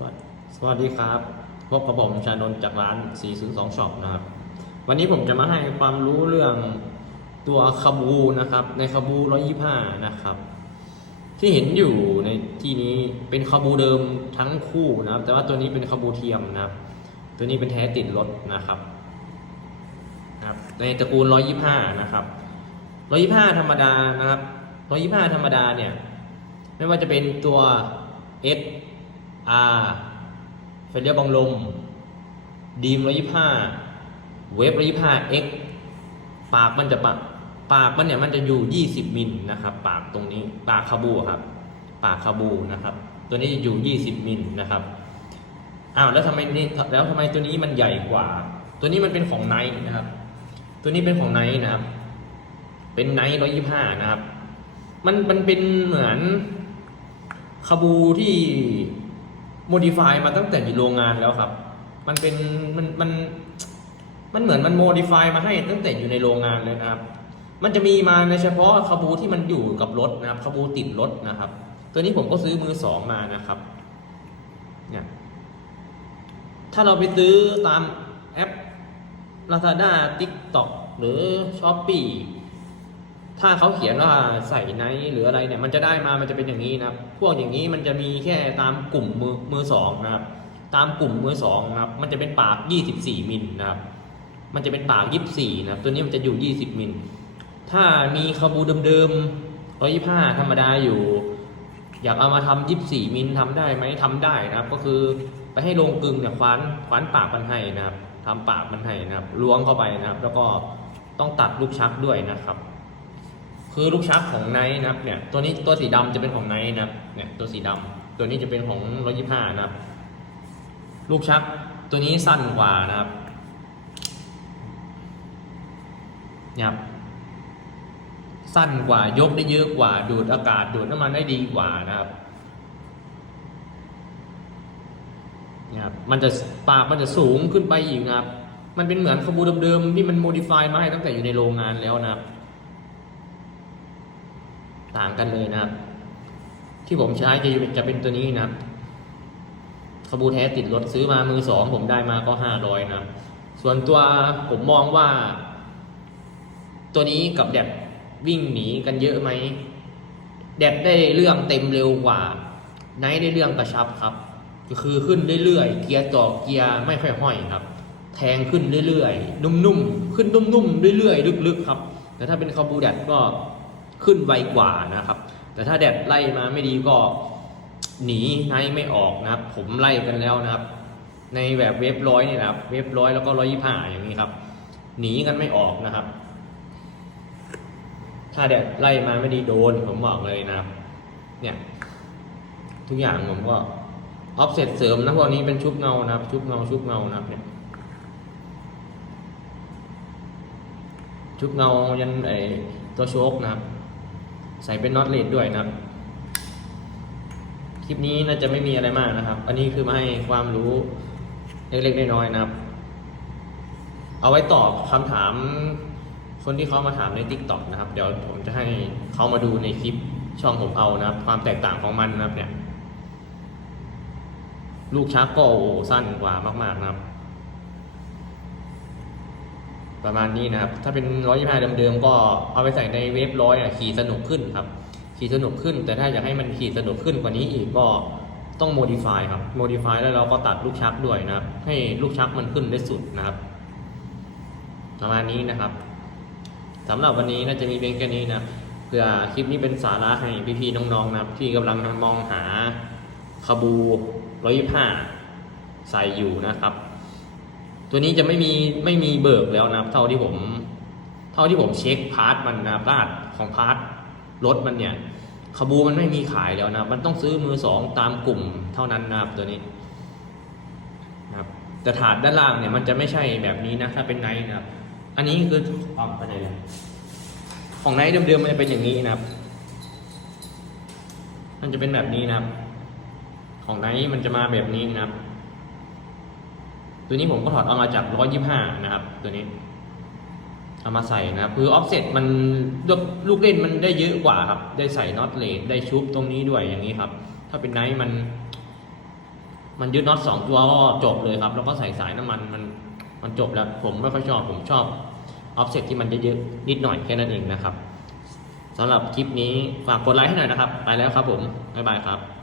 สสวัสดีครับ พบกับผมชานนท์จากร้าน 402 Shop นะครับ วันนี้ผมจะมาให้ความรู้เรื่องตัวคาบูนะครับ ในคาบู 125 นะครับ ที่เห็นอยู่ในที่นี้เป็นคาบูเดิมทั้งคู่นะครับ แต่ว่าตัวนี้เป็นคาบูเทียมนะครับ ตัวนี้เป็นแท้ติดรถนะครับนะครับ ในตระกูล 125 นะครับ 125 ธรรมดานะครับ 125 ธรรมดาเนี่ย ไม่ว่าจะเป็นตัว S R เฟเดอร์บังลมดีมร้อยยี่ห้าเวฟร้อยยี่ห้า X ปากมันจะปากปากมันเนี่ยมันจะอยู่ 20 มิลนะครับ ปากตรงนี้ปากคาบูครับ ปากคาบูนะครับ ตัวนี้อยู่ 20 มิลนะครับอ้าวแล้วทำไมนี่แล้วทำไมตัวนี้มันใหญ่กว่า ตัวนี้มันเป็นของไนท์นะครับ ตัวนี้เป็นของไนท์นะครับ เป็นไนท์ร้อยยี่ห้านะครับ มันมันเป็นเหมือนคาบูที่ โมดิฟายมาตั้งแต่อยู่โรงงานแล้วครับ มันเป็นมันมันมันเหมือนมันโมดิฟายมาให้ตั้งแต่อยู่ในโรงงานเลยนะครับ มันจะมีมาในเฉพาะคาบูที่มันอยู่กับรถนะครับคาบูติดรถนะครับ ตัวนี้ผมก็ซื้อมือสองมานะครับ เนี่ย ถ้าเราไปซื้อตามแอป Lazada TikTok หรือ Shopee ถ้าเขาเขียนว่าใส่ไนท์หรืออะไรเนี่ยมันจะได้มามันจะเป็นอย่างนี้นะครับ พวกอย่างนี้มันจะมีแค่ตามกลุ่มมือมือสองนะครับ ตามกลุ่มมือสองนะครับ มันจะเป็นปาก 24มิลนะครับ มันจะเป็นปาก 24นะครับ ตัวนี้มันจะอยู่ 20มิล ถ้ามีคาบูเดิมๆ125ธรรมดาอยู่ อยากเอามาทำ24มิลทำได้ไหมทำได้นะครับ ก็คือไปให้โรงกึงเนี่ยคว้านคว้านปากมันให้นะครับทำปากมันให้นะครับ ล้วงเข้าไปนะครับ แล้วก็ต้องตัดลูกชักด้วยนะครับ คือลูกชักของไนท์นะครับเนี่ยตัวนี้ตัวสีดำจะเป็นของไนท์นะครับเนี่ยตัวสีดำตัวนี้จะเป็นของร้อยยี่ห้านะครับ ลูกชักตัวนี้สั้นกว่านะครับเนี่ยครับสั้นกว่ายกได้เยอะกว่า ดูดอากาศดูดน้ำมันได้ดีกว่านะครับเนี่ยครับมันจะปากมันจะสูงขึ้นไปอีกนะครับ มันเป็นเหมือนขบูเดิมๆที่มันโมดิฟายมาให้ตั้งแต่อยู่ในโรงงานแล้วนะครับ ต่างกันเลยนะครับ ที่ผมใช้จะจะเป็นตัวนี้นะครับขบูแท้ติดรถซื้อมามือสองผมได้มาก็ห้าร้อยนะครับ ส่วนตัวผมมองว่า ตัวนี้กับแดบวิ่งหนีกันเยอะไหมแดบได้เรื่องเต็มเร็วกว่าไนท์ได้เรื่องกระชับครับ ก็คือขึ้นเรื่อยๆเกียร์ต่อเกียร์ไม่ค่อยห้อยครับ แทงขึ้นเรื่อยๆนุ่มๆขึ้นนุ่มๆเรื่อยๆลึกๆครับแต่ถ้าเป็นคาบูแดดก็ ขึ้นไวกว่านะครับ แต่ถ้าแดดไล่มาไม่ดีก็หนีไนท์ไม่ออกนะครับ ผมไล่กันแล้วนะครับ ในแบบเวฟร้อยนี่นะครับ เวฟร้อยแล้วก็ร้อยยี่ห้าอย่างนี้ครับ หนีกันไม่ออกนะครับ ถ้าแดดไล่มาไม่ดีโดนผมบอกเลยนะครับ เนี่ย ทุกอย่างผมก็ออฟเซตเสริมนะพวกนี้เป็นชุบเงานะครับ ชุบเงาชุบเงานะครับเนี่ยชุบเงายันไอตัวโชคนะครับ ใส่เป็นน็อตเลดด้วยนะครับ คลิปนี้น่าจะไม่มีอะไรมากนะครับ อันนี้คือมาให้ความรู้เล็กๆน้อยๆนะครับ เอาไว้ตอบคำถามคนที่เขามาถามใน t ิ k t o k นะครับ เดี๋ยวผมจะให้เขามาดูในคลิปช่องผมเอานะครับ ความแตกต่างของมันนะครับเนี่ย ลูกชักก็โอ้สั้นกว่ามากๆนะครับ ประมาณนี้นะครับ ถ้าเป็นร้อยยี่ห้าเดิมๆก็เอาไปใส่ในเวฟร้อยอะขี่สนุกขึ้นครับ ขี่สนุกขึ้น แต่ถ้าอยากให้มันขี่สนุกขึ้นกว่านี้อีกก็ต้องโมดิฟายครับโมดิฟายแล้วเราก็ตัดลูกชักด้วยนะครับ ให้ลูกชักมันขึ้นได้สุดนะครับ ประมาณนี้นะครับสำหรับวันนี้น่าจะมีเพียงแค่นี้นะเพื่อคลิปนี้เป็นสาระให้พี่ๆน้องๆนะครับ ที่กำลังมองหาคาบูร้อยยี่ห้าใส่อยู่นะครับ ตัวนี้จะไม่มีไม่มีเบิกแล้วนะครับ เท่าที่ผม เท่าที่ผมเช็คพาร์ทมันนะครับพาร์ทของพาร์ทรถมันเนี่ยคาบูมันไม่มีขายแล้วนะมันต้องซื้อมือสองตามกลุ่มเท่านั้นนะครับตัวนี้นะครับแต่ถาดด้านล่างเนี่ยมันจะไม่ใช่แบบนี้นะถ้าเป็นไนท์นะครับ อันนี้คือออกไปไหนเลยของไนท์เดิมๆมันจะเป็นอย่างนี้นะครับ มันจะเป็นแบบนี้นะครับ ของไนท์มันจะมาแบบนี้นะครับ ตัวนี้ผมก็ถอดเอามาจาก 125 นะครับ ตัวนี้ เอามาใส่นะครับ คือออฟเซ็ตมันลูกเล่นมันได้เยอะกว่าครับ ได้ใส่น็อตเลดได้ชุบตรงนี้ด้วยอย่างนี้ครับ ถ้าเป็นไนท์มัน มันยึดน็อตสองตัวก็จบเลยครับ แล้วก็ใส่สายน้ำมันมันมันจบแล้ว ผมไม่ค่อยชอบผมชอบออฟเซ็ตที่มันเยอะๆนิดหน่อยแค่นั้นเองนะครับสำหรับคลิปนี้ฝากกดไลค์ให้หน่อยนะครับ ไปแล้วครับผม บ๊ายบายครับ